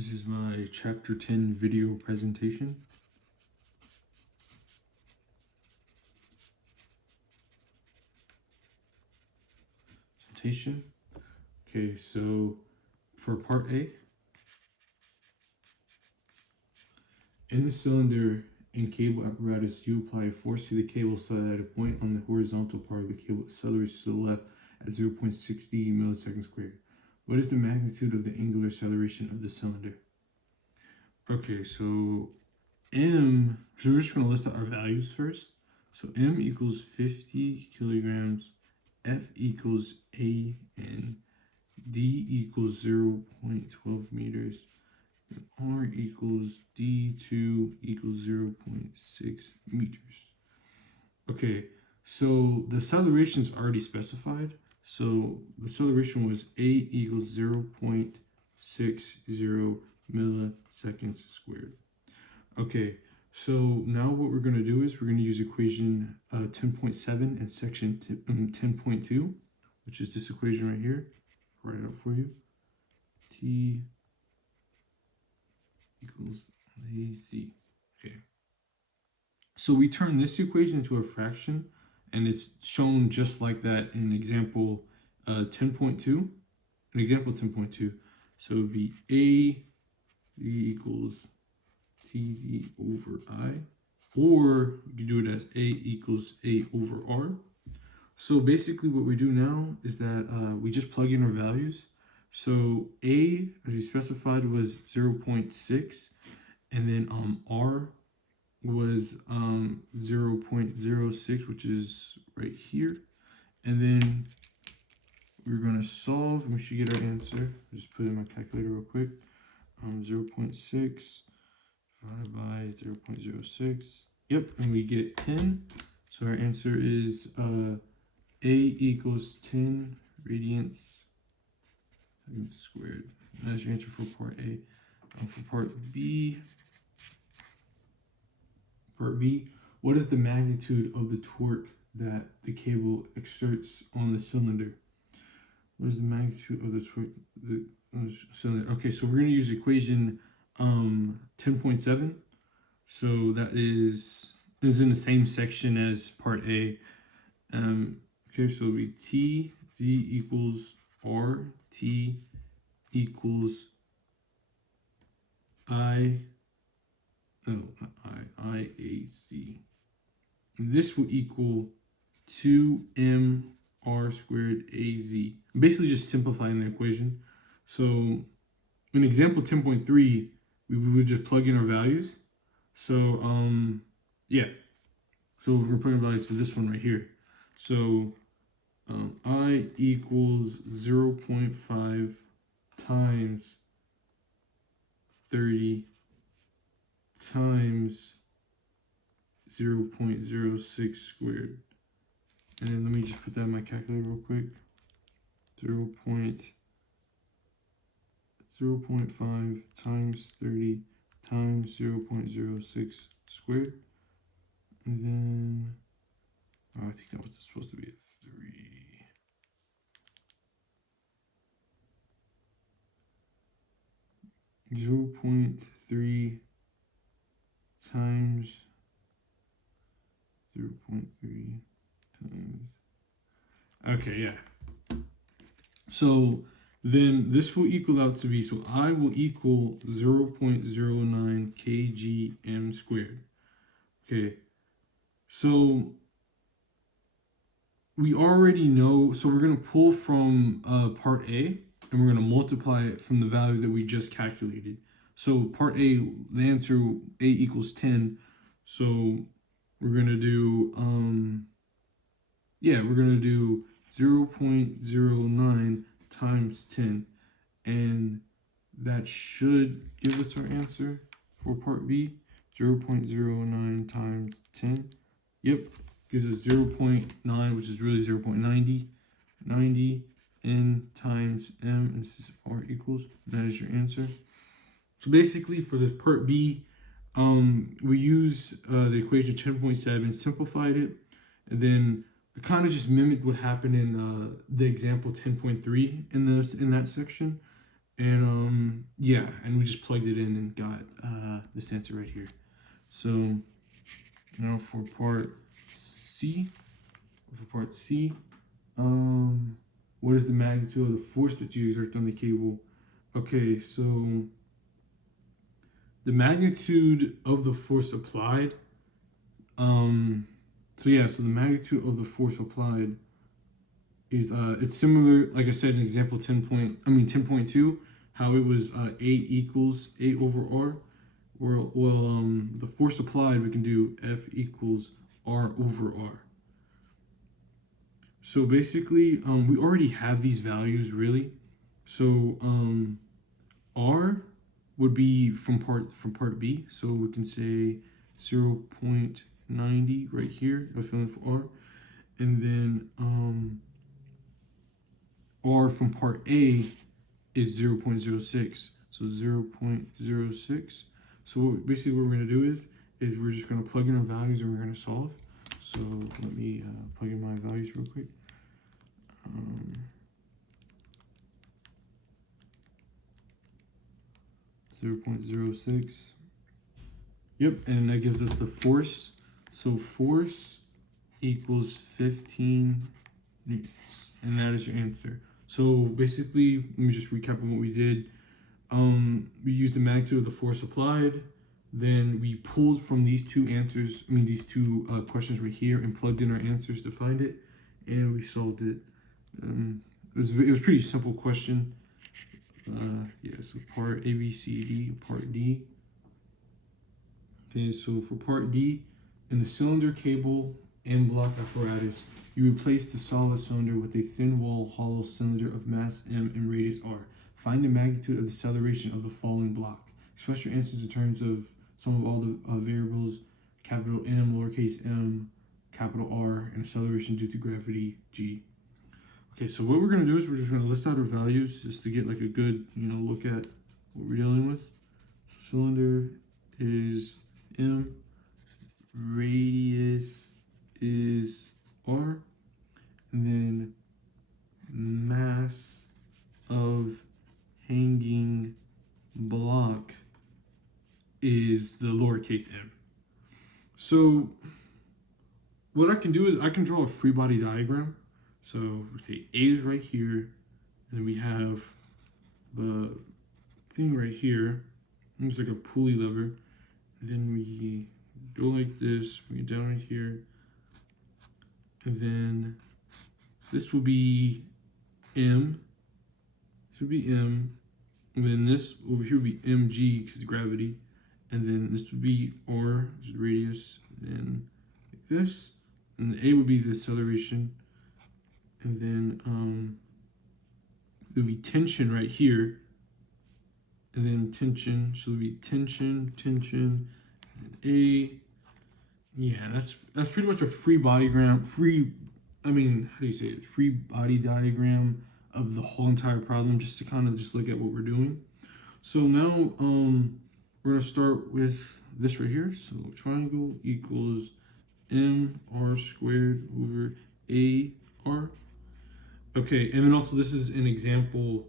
This is my Chapter 10 video presentation. Okay, so for part A, in the cylinder and cable apparatus, you apply a force to the cable so that a point on the horizontal part of the cable accelerates to the left at 0.60 milliseconds squared. What is the magnitude of the angular acceleration of the cylinder? Okay, so we're just going to list out our values first. So M equals 50 kilograms, F equals AN, D equals 0.12 meters, and R equals D2 equals 0.6 meters. Okay, so the acceleration is already specified. So the acceleration was A equals 0.60 milliseconds squared. Okay, so now what we're going to do is we're going to use equation 10.7 in section 10.2, which is this equation right here. I'll write it up for you. T equals AC. Okay. So we turn this equation into a fraction, and it's shown just like that in example 10.2. In example 10.2, so it would be A equals TZ over I, or you can do it as A equals A over R. So basically what we do now is that we just plug in our values. So A, as we specified, was 0.6, and then R was 0.06, which is right here. And then we're going to solve, and we should get our answer. I'll just put it in my calculator real quick. 0.6 divided by 0.06. Yep, and we get 10. So our answer is A equals 10 radians squared. That's your answer for part A. For part B, what is the magnitude of the torque that the cable exerts on the cylinder? What is the magnitude of the torque on the cylinder? Okay, so we're going to use equation 10.7. So that is in the same section as part A. Okay, so it'll be T D equals R, T equals IAC. This will equal 2M R squared AZ. I'm basically just simplifying the equation. So in example 10.3, we would just plug in our values. So yeah. So we're putting values for this one right here. So I equals 0.5 times 30 times 0.06 squared. And then let me just put that in my calculator real quick. 0.5 times 30 times 0.06 squared. And then, I think that was supposed to be a 3. .3 times 0.3 times. Okay, yeah. So then this will equal out to be, so I will equal 0.09 kgm squared. Okay, so we already know, so we're going to pull from part A, and we're going to multiply it from the value that we just calculated. So part A, the answer A equals 10. So we're going to do, we're going to do 0.09 times 10. And that should give us our answer for part B, 0.09 times 10. Yep, gives us 0.9, which is really 0.90. 90 n times m, and this is r equals. That is your answer. So basically for this part B, we use the equation 10.7, simplified it, and then I kind of just mimicked what happened in the example 10.3 in that section. And yeah, and we just plugged it in and got this answer right here. So now for part C, what is the magnitude of the force that you exert on the cable? Okay, so the magnitude of the force applied. So the magnitude of the force applied is it's similar, like I said in example 10.2, how it was 8 equals 8 over r. The force applied, we can do F equals R over R. So basically, we already have these values really. So R would be from part B. So we can say 0.90 right here, a filling for R, and then R from part A is 0.06. So 0.06. So basically what we're going to do is we're just going to plug in our values and we're going to solve. So let me plug in my values real quick. 0.06. Yep, and that gives us the force. So force equals 15 newtons, and that is your answer. So basically, let me just recap on what we did. We used the magnitude of the force applied. Then we pulled from these two answers, these two questions right here, and plugged in our answers to find it, and we solved it. It was a pretty simple question. So part A, B, C, D, part D. Okay, so for part D, in the cylinder, cable, and block apparatus, you replace the solid cylinder with a thin wall hollow cylinder of mass M and radius R. Find the magnitude of the acceleration of the falling block. Express your answers in terms of sum of all the variables, capital M, lowercase m, capital R, and acceleration due to gravity, G. Okay, so what we're going to do is we're just going to list out our values just to get like a good, look at what we're dealing with. So cylinder is M, radius is R, and then mass of hanging block is the lowercase m. So what I can do is I can draw a free body diagram. So we say A is right here, and then we have the thing right here. It's like a pulley lever. And then we go like this, bring it down right here. And then this will be M. This would be M. And then this over here would be mg because it's gravity. And then this would be r, which is radius. And then like this. And the A would be the acceleration. And then it would be tension right here. And then tension, so it would be tension, and A. Yeah, that's pretty much a free body diagram. Free body diagram of the whole entire problem, just to kind of just look at what we're doing. So now we're gonna start with this right here. So triangle equals mr squared over ar. Okay, and then also this is an example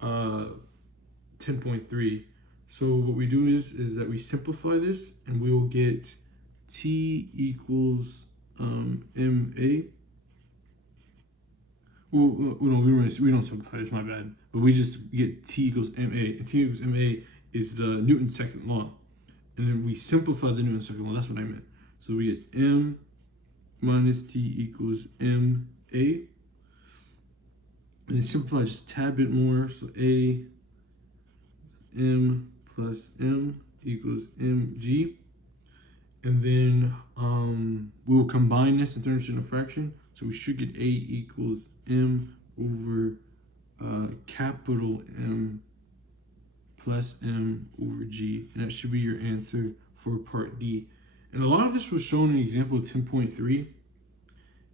10.3. So what we do is that we simplify this, and we will get t equals ma. Well, no, we don't simplify this, my bad. But we just get t equals ma, and t equals ma is the Newton's second law. And then we simplify the Newton's second law, that's what I meant. So we get m minus t equals ma. And then simplify just a tad bit more, so a m plus m equals mg. And then we will combine this and turn it into a fraction. So we should get a equals m over capital M plus m over g. And that should be your answer for part D. And a lot of this was shown in example 10.3.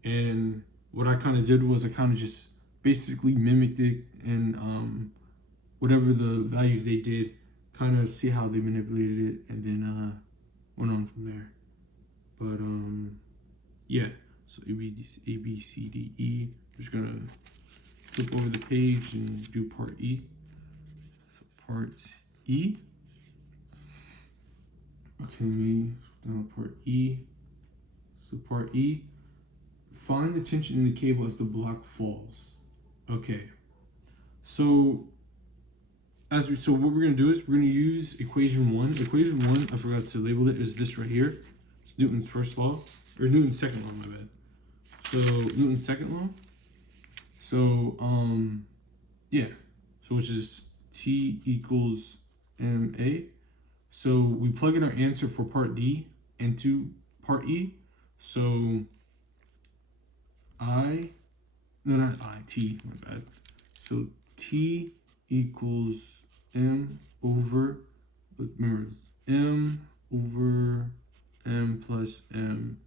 And what I kind of did was I kind of just basically mimicked it, and whatever the values they did, kind of see how they manipulated it, and then went on from there. But yeah, so A, B, C, D, E. I'm just gonna flip over the page and do part E. part E. Okay, let me down part E. So part E, find the tension in the cable as the block falls. Okay, so so what we're gonna do is we're gonna use equation one. Equation one, I forgot to label it, is this right here. It's Newton's first law, or Newton's second law, my bad. So Newton's second law. So yeah, so which is T equals ma. So we plug in our answer for part D into part E. So T, my bad. So T equals M over, remember, M over M plus M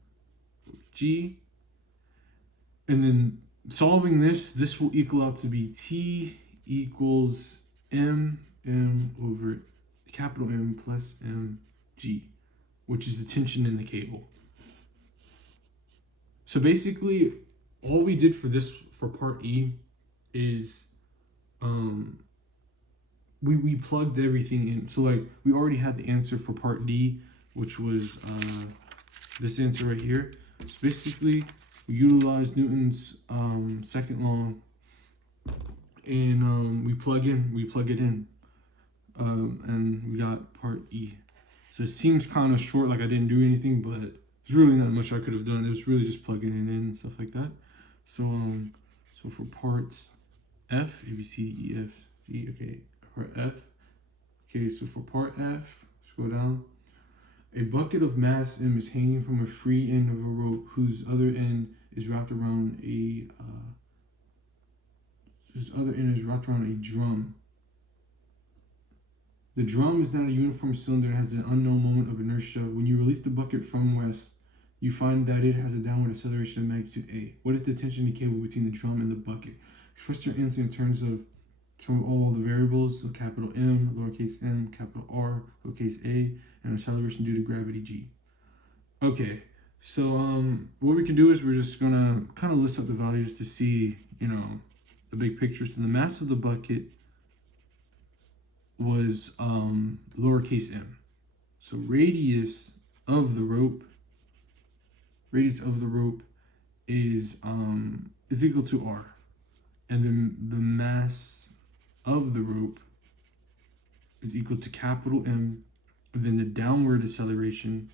G. And then solving this will equal out to be T equals M over capital M plus M G, which is the tension in the cable. So basically, all we did for this, for part E, is we plugged everything in. So like we already had the answer for part D, which was this answer right here. So basically, we utilized Newton's second law, and we plug it in, and we got part E. So it seems kind of short, like I didn't do anything, but there's really not much I could have done. It was really just plugging it in and stuff like that. So so for parts F, A, B, C, D, E, F, G, okay, part F. Okay, so for part F, scroll down. A bucket of mass M is hanging from a free end of a rope whose other end is wrapped around a drum. The drum is not a uniform cylinder and has an unknown moment of inertia. When you release the bucket from rest, you find that it has a downward acceleration of magnitude A. What is the tension in the cable between the drum and the bucket? Express your answer in terms of all the variables, so capital M, lowercase m, capital R, lowercase a, and acceleration due to gravity G. Okay, so what we can do is we're just gonna kind of list up the values to see, the big picture. So the mass of the bucket was lowercase m. So radius of the rope is equal to R. And then the mass of the rope is equal to capital M, and then the downward acceleration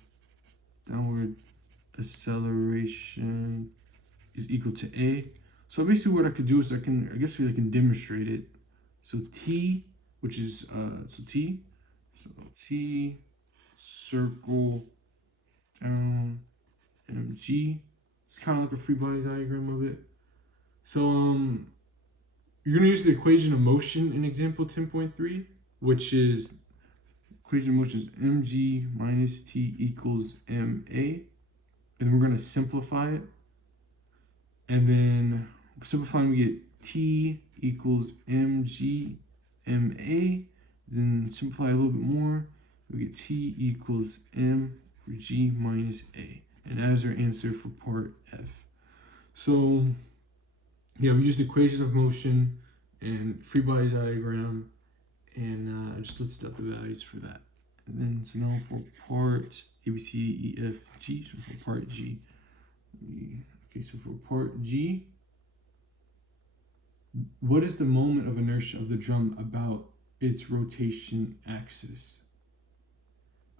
is equal to A. So basically what I could do is I can demonstrate it. So T, which is T circle down mg. It's kind of like a free body diagram of it. So you're going to use the equation of motion in example 10.3, which is equation of motion is mg minus t equals ma. And we're going to simplify it. And then simplifying, we get t equals mg ma. Then simplify a little bit more, we get t equals m for g minus a. And that is our answer for part F. So yeah, we used the equation of motion and free body diagram, and just listed up the values for that. And then so now for part A, B, C, E, F, G. So for part G, okay. So for part G, what is the moment of inertia of the drum about its rotation axis?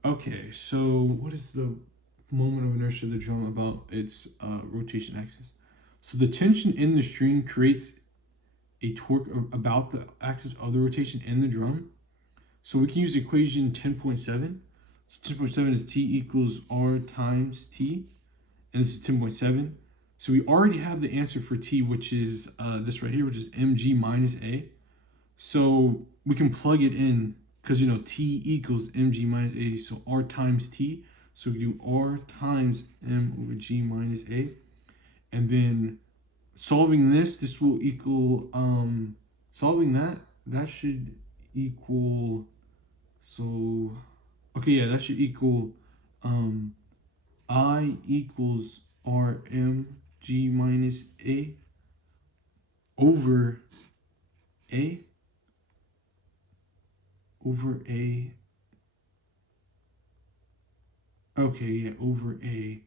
Okay, so what is the moment of inertia of the drum about its rotation axis? So the tension in the string creates a torque about the axis of the rotation in the drum. So we can use equation 10.7. So 10.7 is T equals R times T, and this is 10.7. So we already have the answer for T, which is this right here, which is mg minus A. So we can plug it in because T equals mg minus A, so R times T. So we do R times m over g minus A. And then solving this will equal, solving that should equal, so, okay, yeah, that should equal I equals Rm g minus A over A. over A. Okay, yeah, over A.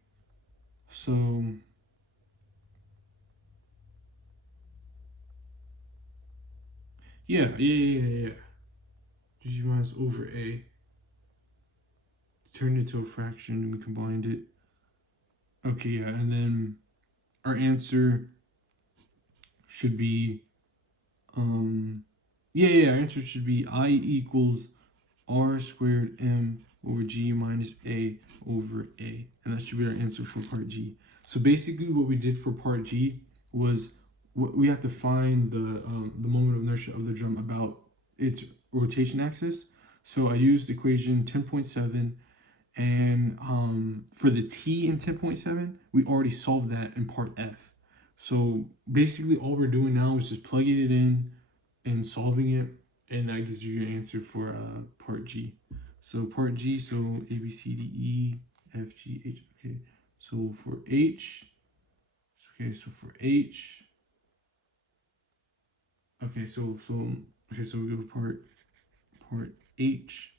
So yeah. G minus over A. Turned into a fraction and we combined it. Okay, yeah, and then our answer should be our answer should be I equals R squared M over G minus A over A. And that should be our answer for part G. So basically what we did for part G was we have to find the moment of inertia of the drum about its rotation axis. So I used equation 10.7, and for the T in 10.7, we already solved that in part F. So basically all we're doing now is just plugging it in and solving it, and that gives you your answer for part G. So part G, so A, B, C, D, E, F, G, H. Okay, so for H, okay, so for H, okay, so we go part H.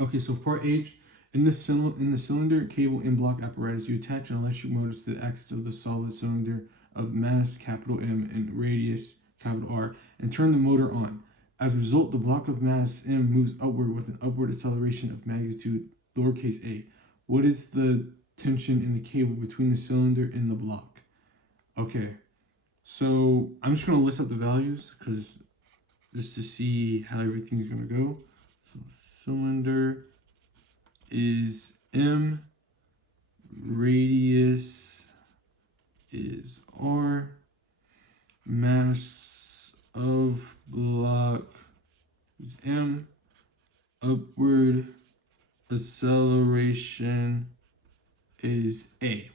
Okay, so part H, in the cylinder cable in block apparatus, you attach an electric motor to the axis of the solid cylinder of mass capital M and radius capital R, and turn the motor on. As a result, the block of mass M moves upward with an upward acceleration of magnitude lowercase a. What is the tension in the cable between the cylinder and the block? Okay, so I'm just going to list out the values because just to see how everything's going to go. So cylinder is M, radius is R, mass of block is M, upward acceleration is A.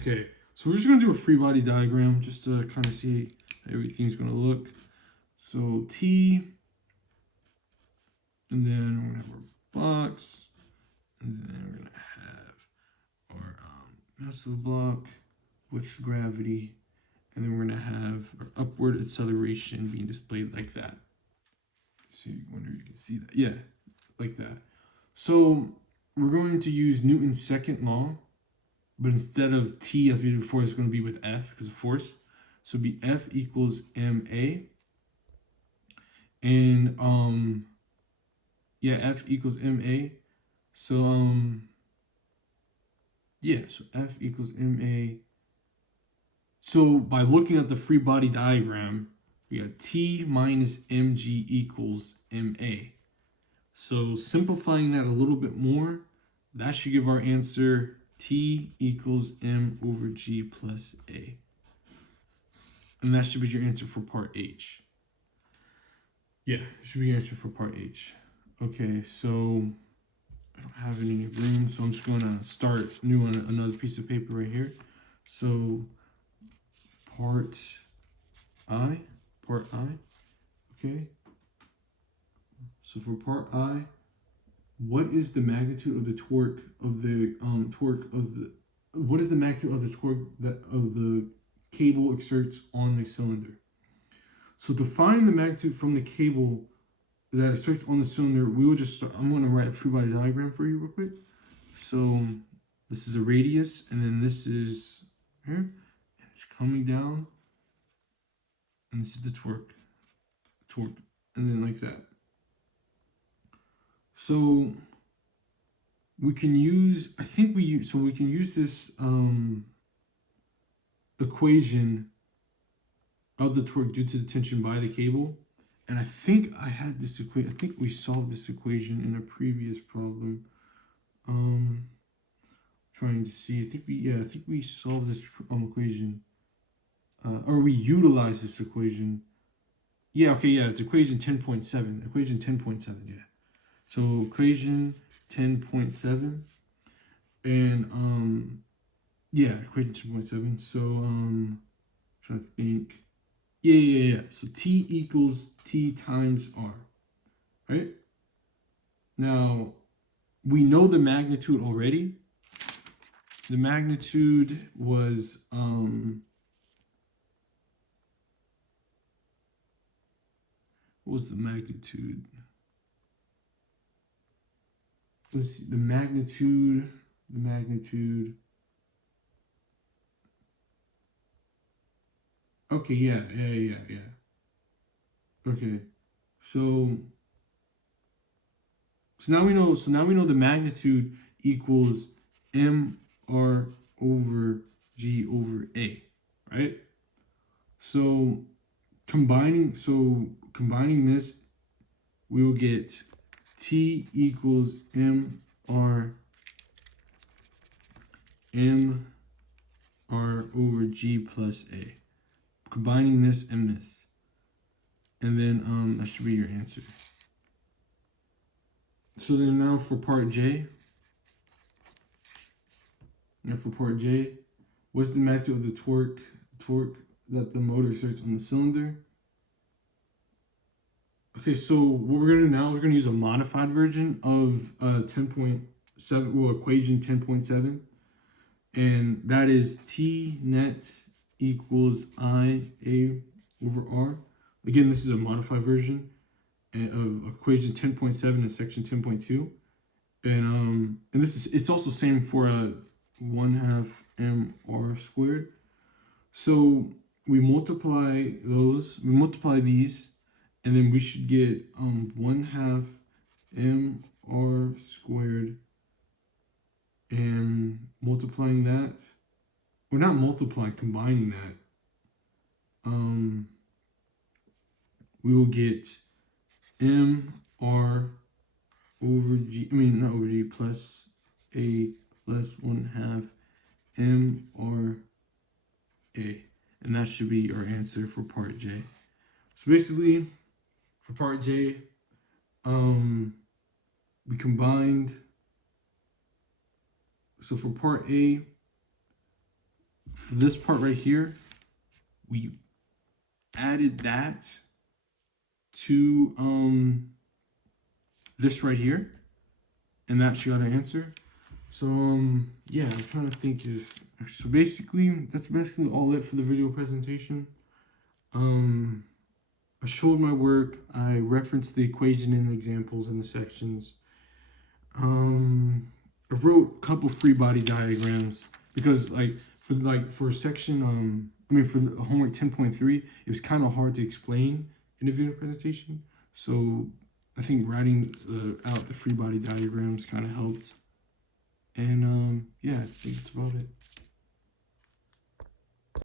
Okay, so we're just going to do a free body diagram just to kind of see how everything's going to look. So T, and then we're going to have our box, and then we're going to have our mass of the block with gravity, and then we're going to have our upward acceleration being displayed like that. So you wonder if you can see that. Yeah, like that. So we're going to use Newton's second law, but instead of T as we did before, it's going to be with F because of force. So it'd be F equals MA. And F equals MA. So so F equals MA. So by looking at the free body diagram, we got T minus mg equals MA. So simplifying that a little bit more, that should give our answer T equals M over G plus A. And that should be your answer for part H. Yeah, should be your answer for part H. Okay, so I don't have any room, so I'm just going to start new on another piece of paper right here. So part I, okay. So for part I, what is the magnitude of the torque of the what is the magnitude of the torque that of the cable exerts on the cylinder? So to find the magnitude from the cable that exerts on the cylinder, we will just start. I'm going to write a free body diagram for you real quick. So this is a radius, and then this is here, and it's coming down, and this is the torque, and then like that. So we can use, we can use this equation of the torque due to the tension by the cable. And I think I had this equation, I think we solved this equation in a previous problem. Trying to see, I think we solved this equation. Or we utilized this equation. Yeah, okay, yeah, it's equation 10.7. Equation 10.7, yeah. So equation 10.7. And equation 2.7. So trying to think. Yeah. So T equals T times R. Right? Now we know the magnitude already. The magnitude was what was the magnitude? Let's see, the magnitude. Okay, yeah. Okay, so now we know. So now we know the magnitude equals mr over g over a, right? So combining this, we will get T equals mr over g plus a. Combining this and this, and then that should be your answer. So then now for part J. What's the magnitude of the torque that the motor exerts on the cylinder? Okay, so what we're gonna do now, we're gonna use a modified version of 10.7, well, equation 10.7, and that is T net equals IA over R. Again, this is a modified version of equation 10.7 in section 10.2, and it's also same for a 1/2 mr squared. So we multiply these, and then we should get 1/2 mr squared, and multiplying that, or not multiplying, combining that, we will get mr over g, not over g, plus a plus 1/2 mr a, and that should be our answer for part J. So basically, for part J, we combined. So for part A, for this part right here, we added that to this right here, and that's got an answer. So yeah, I'm trying to think if, so basically that's basically all it for the video presentation. I showed my work, I referenced the equation in the examples in the sections. I wrote a couple free body diagrams because for section for the homework 10.3, it was kind of hard to explain in a video presentation. So I think writing out the free body diagrams kind of helped. And yeah, I think that's about it.